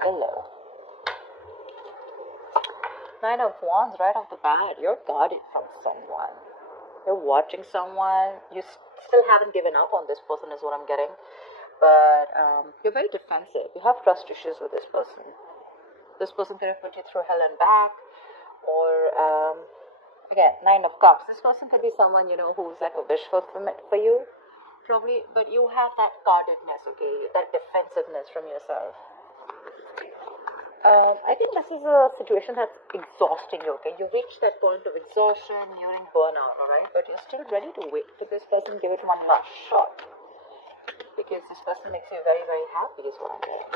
Hello. Nine of Wands right off the bat. You're guarded from someone. You're watching someone. You still haven't given up on this person, is what I'm getting. But you're very defensive. You have trust issues with this person. This person could have put you through hell and back. Or, again, Nine of Cups. This person could be someone, who's like a wish fulfillment for you. Probably, but you have that guardedness, okay? That defensiveness from yourself. I think this is a situation that's exhausting you, okay? You've reached that point of exhaustion, you're in burnout, alright? But you're still ready to wait for this person, give it one last shot. Because this person makes you very, very happy, is what I'm getting.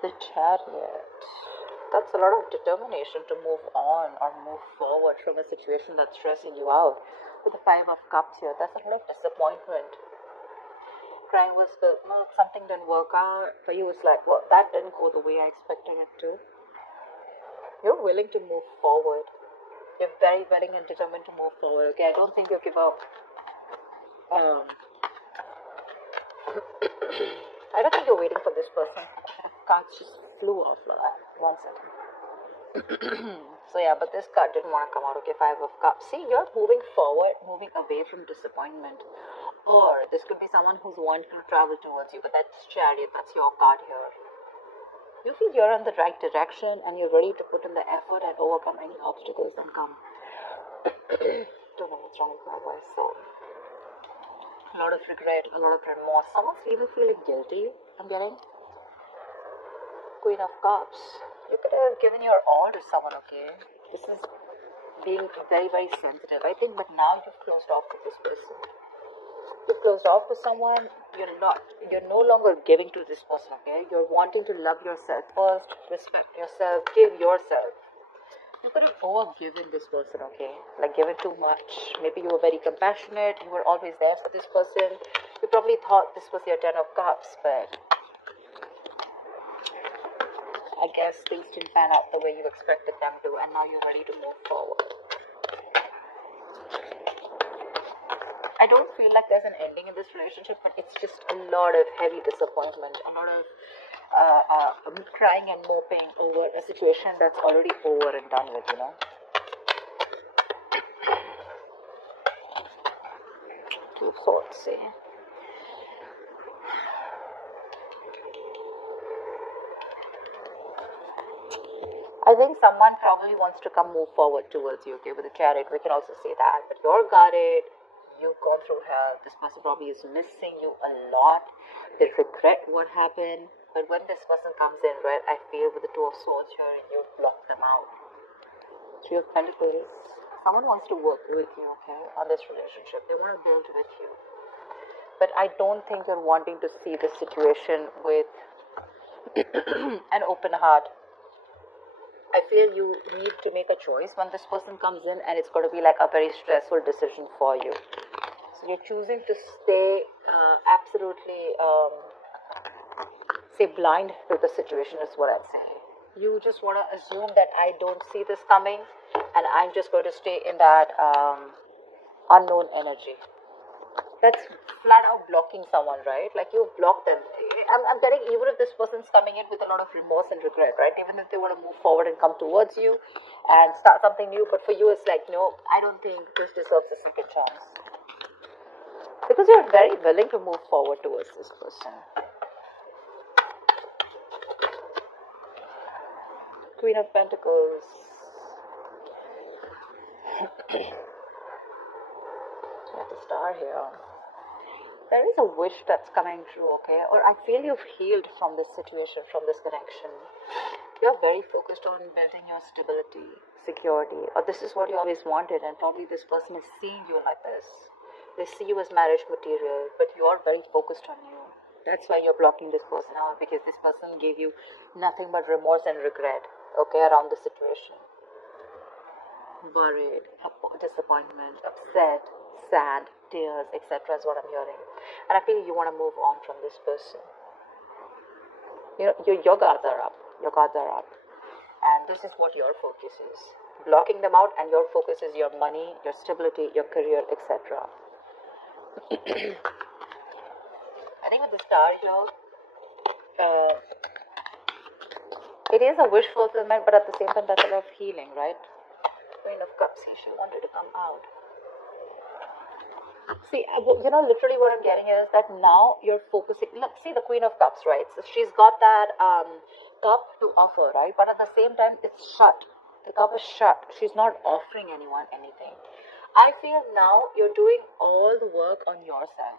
The Chariot. That's a lot of determination to move on or move forward from a situation that's stressing you out. With the Five of Cups here, that's a lot of disappointment. Crying was built, something didn't work out. For you, it's like, well, that didn't go the way I expected it to. You're willing to move forward. You're very willing and determined to move forward, okay? I don't think you'll give up. I don't think you're waiting for this person. Cards just flew off like that. 1 second. So yeah, but this card didn't want to come out, okay? Five of Cups. See, you're moving forward, moving away from disappointment. Or this could be someone who's wanting to travel towards you, but that's Chariot, that's your card here. You feel you're in the right direction and you're ready to put in the effort and overcome any obstacles that come. Don't know what's wrong with my voice, so a lot of regret, a lot of remorse. Someone's even feeling guilty, I'm getting. Queen of Cups. You could have given your all to someone, okay? This is being very, very sensitive, I think, but now you've closed off with this person. You've closed off with someone, you're no longer giving to this person, okay? You're wanting to love yourself first, respect yourself, give yourself. You could have overgiven this person, okay? Like given too much. Maybe you were very compassionate, you were always there for this person. You probably thought this was your Ten of Cups, but I guess things didn't pan out the way you expected them to, and now you're ready to move forward. I don't feel like there's an ending in this relationship, but it's just a lot of heavy disappointment, a lot of crying and moping over a situation that's already over and done with, Two Swords, see? I think someone probably wants to move forward towards you, okay, with the Chariot. We can also say that, but you're guarded. You've gone through hell. This person probably is missing you a lot. They regret what happened. But when this person comes in, right, I feel with the Two of Swords here, you block them out. Three of Pentacles. Someone wants to work with you, okay, on this relationship. They want to build with you. But I don't think you're wanting to see this situation with an open heart. I feel you need to make a choice when this person comes in, and it's going to be like a very stressful decision for you. So you're choosing to stay absolutely, say, blind to the situation is what I'd say. You just want to assume that I don't see this coming, and I'm just going to stay in that unknown energy. That's flat out blocking someone, right? Like you block them. I'm telling, even if this person's coming in with a lot of remorse and regret, right? Even if they want to move forward and come towards you and start something new, but for you it's like, no, I don't think this deserves a second chance. Because you're very willing to move forward towards this person. Queen of Pentacles. You have the Star here. There is a wish that's coming true, okay? Or I feel you've healed from this situation, from this connection. You're very focused on building your stability, security, or this is what you always wanted, and probably this person is seeing you like this. They see you as marriage material, but you're very focused on you. That's why you're blocking this person out, because this person gave you nothing but remorse and regret, okay, around the situation. Worried, disappointment, upset, sad, tears, etc. is what I'm hearing. And I feel you want to move on from this person. Your guards are up. Your guards are up. And this is what your focus is. Blocking them out, and your focus is your money, your stability, your career, etc. I think with the star here, uh, it is a wish fulfillment, but at the same time, that's a lot of healing, right? Queen of Cups, she wanted to come out. See, literally what I'm getting is that now you're focusing. Look, see the Queen of Cups, right? So she's got that cup to offer, right? But at the same time, it's shut. The cup is shut. She's not offering anyone anything. I feel now you're doing all the work on yourself.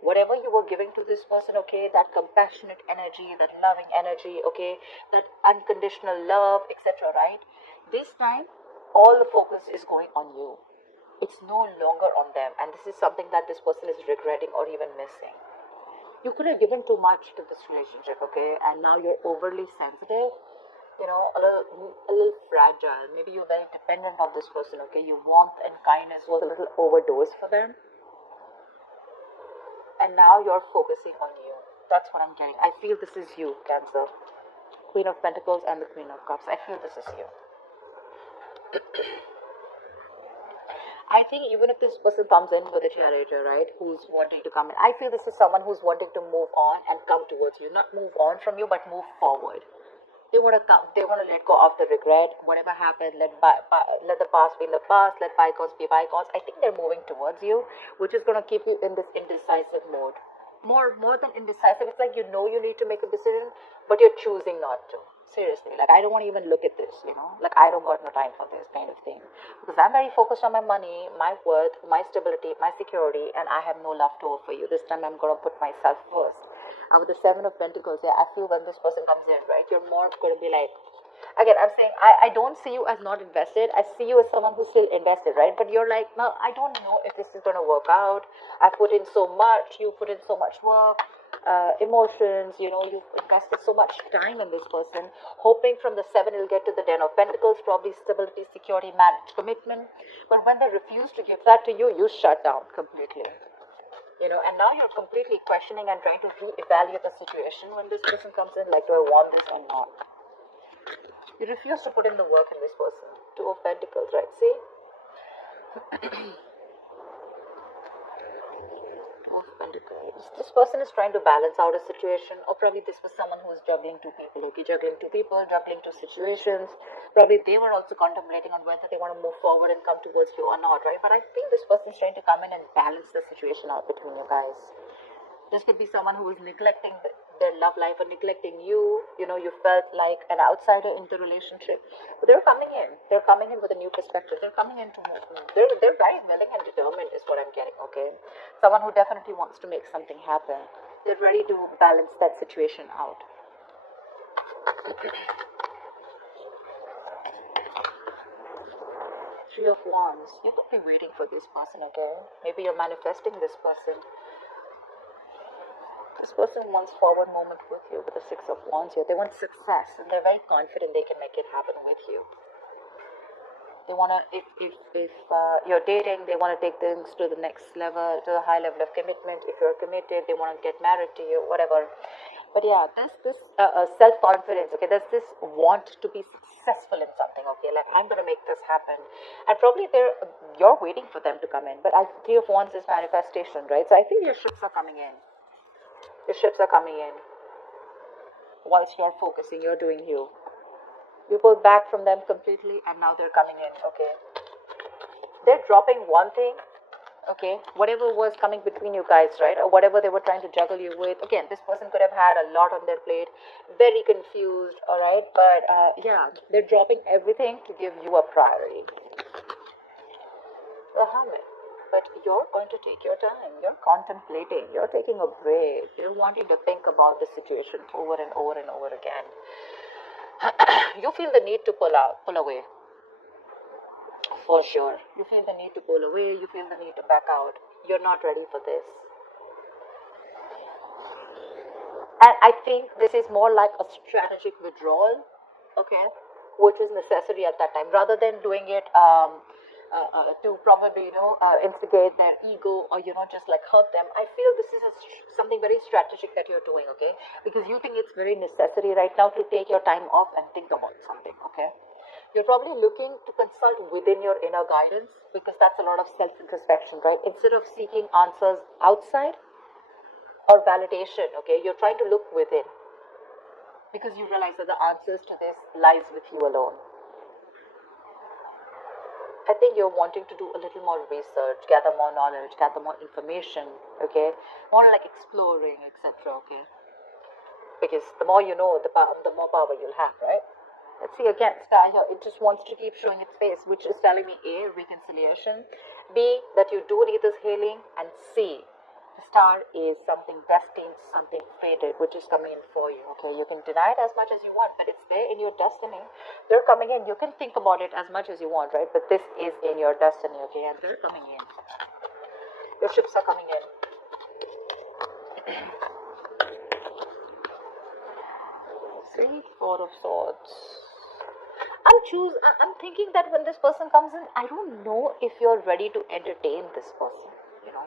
Whatever you were giving to this person, okay, that compassionate energy, that loving energy, okay, that unconditional love, etc., right? This time, all the focus is going on you. It's no longer on them, and this is something that this person is regretting or even missing. You could have given too much to this relationship, okay, and now you're overly sensitive, a little fragile. Maybe you're very dependent on this person, okay. Your warmth and kindness was a little overdosed for them, and now you're focusing on you. That's what I'm getting. I feel this is you, Cancer. Queen of Pentacles and the Queen of Cups. I feel this is you. I think even if this person comes in with a character, right, who's wanting to come in, I feel this is someone who's wanting to move on and come towards you. Not move on from you, but move forward. They want to come. They want to let go of the regret. Whatever happened, let the past be in the past. Let bygones be bygones. I think they're moving towards you, which is going to keep you in this indecisive mode. More than indecisive, it's like you need to make a decision, but you're choosing not to. Seriously, like I don't want to even look at this, like I don't got no time for this kind of thing, because I'm very focused on my money, my worth, my stability, my security, and I have no love to offer you. This time I'm going to put myself first. And with the Seven of Pentacles, yeah, I feel when this person comes in, right, you're more going to be like, again, I'm saying I don't see you as not invested. I see you as someone who's still invested, right? But you're like, no, I don't know if this is going to work out. I put in so much. You put in so much work, emotions. You've invested so much time in this person, hoping from the Seven it'll get to the Ten of Pentacles, probably stability, security, marriage, commitment. But when they refuse to give that to you, you shut down completely. And now you're completely questioning and trying to reevaluate the situation when this person comes in, like, do I want this or not? You refuse to put in the work in this person. Two of Pentacles, right? See? Two of Pentacles. This person is trying to balance out a situation, or probably this was someone who was juggling two people, okay? Juggling two people, juggling two situations. Probably they were also contemplating on whether they want to move forward and come towards you or not, right? But I think this person is trying to come in and balance the situation out between you guys. This could be someone who is neglecting their love life or neglecting you. You felt like an outsider in the relationship. But they're coming in. They're coming in with a new perspective. They're coming in to they're very willing and determined is what I'm getting, okay? Someone who definitely wants to make something happen. They're ready to balance that situation out. Three of Wands. You could be waiting for this person, okay? Maybe you're manifesting this person. This person wants forward movement with you with the Six of Wands here. They want success, and they're very confident they can make it happen with you. They want to, if you're dating, they want to take things to the next level, to the high level of commitment. If you're committed, they want to get married to you, whatever. But yeah, there's this self-confidence, okay? There's this want to be successful in something, okay? Like, I'm going to make this happen. And probably you're waiting for them to come in. But Three of Wands is manifestation, right? So I think your ships are coming in. Your ships are coming in. Whilst you're focusing, you're doing you. You pull back from them completely, and now they're coming in, okay? They're dropping one thing, okay? Whatever was coming between you guys, right? Or whatever they were trying to juggle you with. Again, this person could have had a lot on their plate, very confused, all right? But yeah, they're dropping everything to give you a priority. The Hermit. But you're going to take your time. You're contemplating. You're taking a break. You're wanting to think about the situation over and over and over again. You feel the need to pull away. For sure. You feel the need to pull away. You feel the need to back out. You're not ready for this. And I think this is more like a strategic withdrawal, okay, which is necessary at that time, rather than doing it to probably instigate their ego or just like hurt them. I feel this is something very strategic that you're doing, okay, because you think it's very necessary right now to take your time off and think about something, okay. You're probably looking to consult within your inner guidance, because that's a lot of self-introspection, right? Instead of seeking answers outside, or validation, okay? You're trying to look within because you realize that the answers to this lies with you alone. I think you're wanting to do a little more research, gather more knowledge, gather more information, okay? More like exploring, etc., okay? Because the more you know, the more power you'll have, right? Let's see again, star here, it just wants to keep showing its face, which is telling me A, reconciliation, B, that you do need this healing, and C, the star is something destined, something fated, which is coming in for you, okay? You can deny it as much as you want, but it's there in your destiny. They're coming in. You can think about it as much as you want, right? But this is in your destiny, okay? And they're coming in. Your ships are coming in. See, Four of Swords. I'm thinking that when this person comes in, I don't know if you're ready to entertain this person, you know.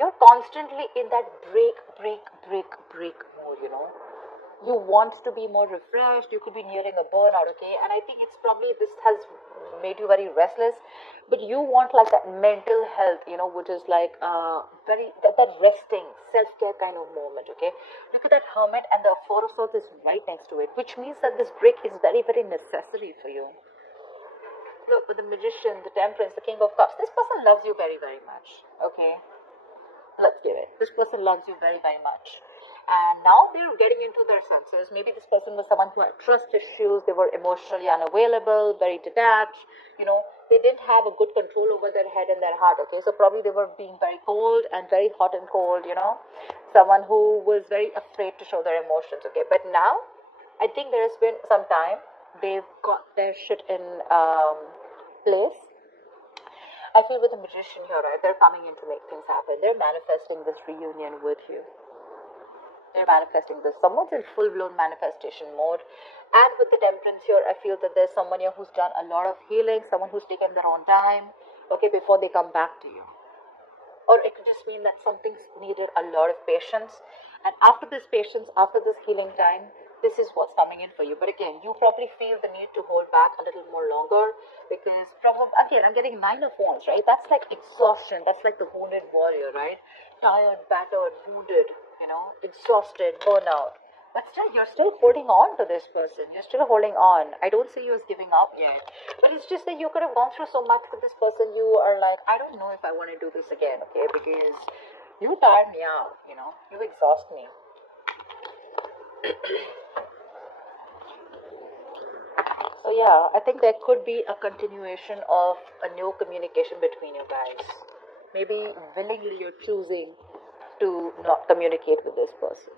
You're constantly in that break mode, you know. You want to be more refreshed, you could be nearing a burnout, okay? And I think it's probably this has made you very restless, but you want like that mental health, you know, which is like that resting, self-care kind of moment, okay? Look at that Hermit, and the Four of Swords is right next to it, which means that this break is very, very necessary for you. Look, with the Magician, the Temperance, the King of Cups, this person loves you very, very much, okay? Let's give it. This person loves you very, very much. And now they're getting into their senses. Maybe this person was someone who had trust issues. They were emotionally unavailable, very detached. You know, they didn't have a good control over their head and their heart, okay? So probably they were being very cold and very hot and cold, you know? Someone who was very afraid to show their emotions, okay? But now, I think there has been some time. They've got their shit in place. I feel with the Magician here, right? They're coming in to make things happen. They're manifesting this reunion with you. They're manifesting this. Someone's in full-blown manifestation mode. And with the Temperance here, I feel that there's someone here who's done a lot of healing, someone who's taken their own time, okay, before they come back to you. Or it could just mean that something's needed a lot of patience. And after this patience, after this healing time, this is what's coming in for you. But again, you probably feel the need to hold back a little more longer because probably, again, I'm getting 9 of Wands, right? That's like exhaustion. That's like the wounded warrior, right? Tired, battered, wounded, you know, exhausted, burnout. But still, you're still holding on to this person. You're still holding on. I don't say you as giving up yet. But it's just that you could have gone through so much with this person. You are like, I don't know if I want to do this again, okay? Because you tire me out, you know. You exhaust me. So yeah, I think there could be a continuation of a new communication between you guys. Maybe willingly you're choosing to not communicate with this person.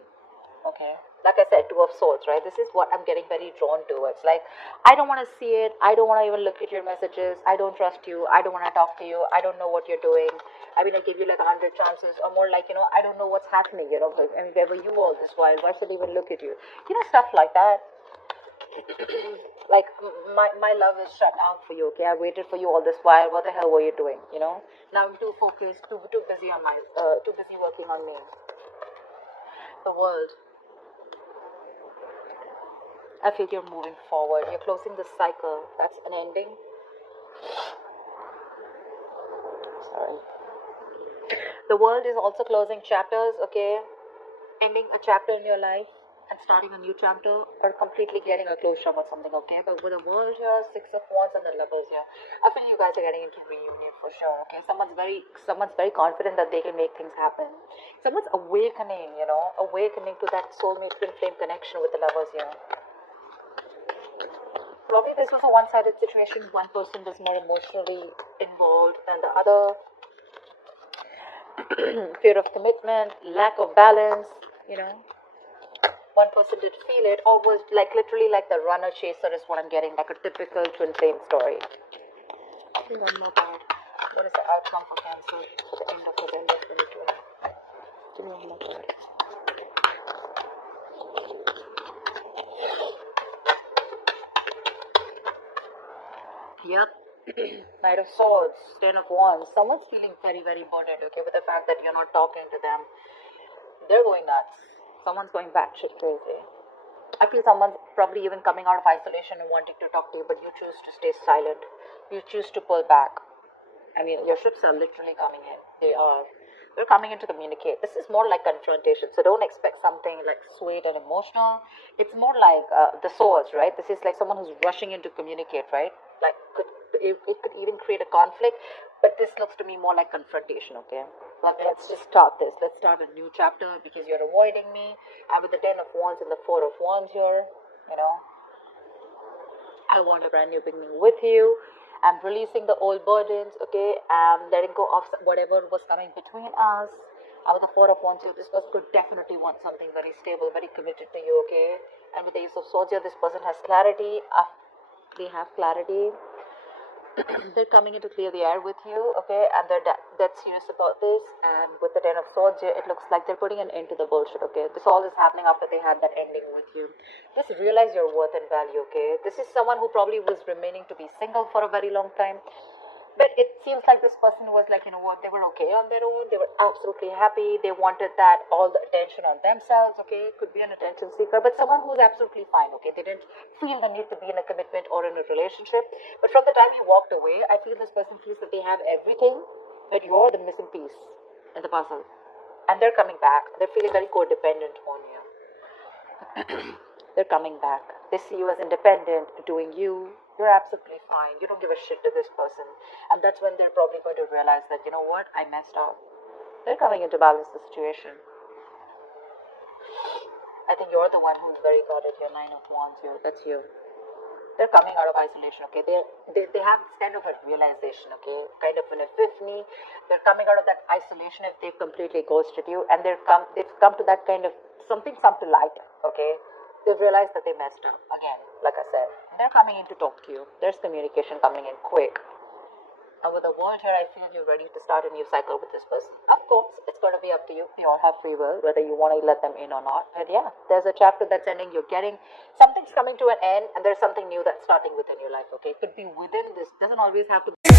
Okay. Like I said, Two of Swords, right? This is what I'm getting very drawn towards. Like, I don't want to see it. I don't want to even look at your messages. I don't trust you. I don't want to talk to you. I don't know what you're doing. I mean, I give you like 100 chances, or more like, you know, I don't know what's happening, you know. But, I mean, where were you all this while? Why should I even look at you? You know, stuff like that. Like, my love is shut out for you, okay? I waited for you all this while. What the hell were you doing, you know? Now I'm too focused, too busy on too busy working on me. The World. I feel you're moving forward. You're closing the cycle. That's an ending. Sorry. The World is also closing chapters, okay? Ending a chapter in your life and starting a new chapter, or completely getting a closure about something, okay? But with the World here, Six of Wands and the Lovers here, I feel you guys are getting into reunion for sure, okay? Someone's very confident that they can make things happen. Someone's awakening, you know, awakening to that soulmate twin flame connection with the Lovers here. Probably this was a one-sided situation. One person was more emotionally involved than the other. Fear of commitment, lack of balance, you know. One person did feel it, or was like literally like the runner chaser is what I'm getting, like a typical twin flame story. One more card. What is the outcome for Cancer for the end of November 2020? Give me one more card. Yep. Knight of Swords, Ten of Wands. Someone's feeling very, very burdened, okay, with the fact that you're not talking to them. They're going nuts. Someone's going batshit crazy. I feel someone's probably even coming out of isolation and wanting to talk to you, but you choose to stay silent. You choose to pull back. I mean, your ships are literally coming in. They are. They're coming in to communicate. This is more like confrontation. So don't expect something like sweet and emotional. It's more like the swords, right? This is like someone who's rushing in to communicate, right? Like it could even create a conflict. But this looks to me more like confrontation, okay? Like, let's just start this. Let's start a new chapter because you're avoiding me. And with the 10 of Wands and the 4 of Wands here, you know, I want a brand new beginning with you. I'm releasing the old burdens, okay? I'm letting go of whatever was coming between us. With the 4 of Wands here, this person could definitely want something very stable, very committed to you, okay? And with the Ace of Swords here, this person has clarity. They have clarity. They're coming in to clear the air with you, okay? And they're dead serious about this. And with the 10 of Swords here, it looks like they're putting an end to the bullshit, okay? This all is happening after they had that ending with you. Just realize your worth and value, okay? This is someone who probably was remaining to be single for a very long time. But it seems like this person was like, you know what, they were okay on their own. They were absolutely happy. They wanted that, all the attention on themselves, okay? Could be an attention seeker, but someone who's absolutely fine, okay? They didn't feel the need to be in a commitment or in a relationship. But from the time you walked away, I feel this person feels that they have everything, but you're the missing piece in the puzzle. And they're coming back. They're feeling very codependent on you. They're coming back. They see you as independent, doing you. You're absolutely fine. You don't give a shit to this person. And that's when they're probably going to realize that, you know what, I messed up. They're coming in to balance the situation. I think you're the one who's very guarded here. 9 of Wands here. That's you. They're coming out of isolation, okay? They have this kind of a realization, okay? Kind of an epiphany. They're coming out of that isolation if they've completely ghosted you. And they've come to that kind of something to light, okay? They've realized that they messed up. Again, like I said, they're coming in to talk to you. There's communication coming in quick. And with the World here, I feel you're ready to start a new cycle with this person. Of course, it's going to be up to you. You all have free will, whether you want to let them in or not. But yeah, there's a chapter that's ending. You're getting, something's coming to an end, and there's something new that's starting within your life, okay? It could be within this. Doesn't always have to be